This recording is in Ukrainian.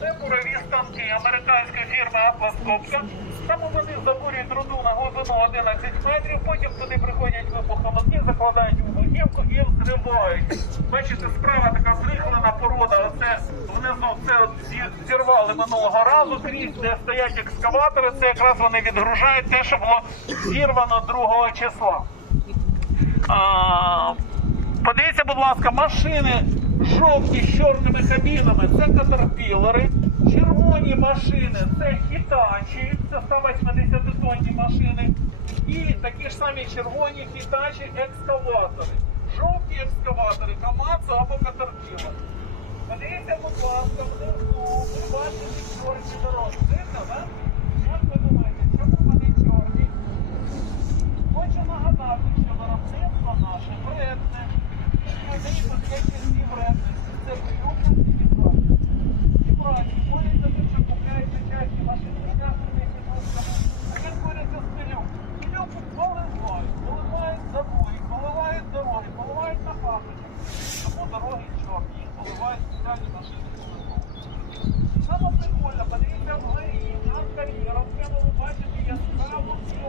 Це бурові станки американської фірми Atlas. Там вони забурюють руду на глибину 11 метрів, потім туди приходять вибуховики, закладають вибухівку і взривають. Бачите, справа така зрихлена порода. Оце внизу це зірвали минулого разу. Крізь, де стоять екскаватори, це якраз вони відгружають те, що було зірвано 2 числа. А, Подивіться, будь ласка, машини жовті з чорними кабінами це катерпілери. Червоні машини це хітачі, це 180 тонні машини. І такі ж самі червоні хітачі екскаватори. Жовті екскаватори, Камацу або катерпілер. Gracias.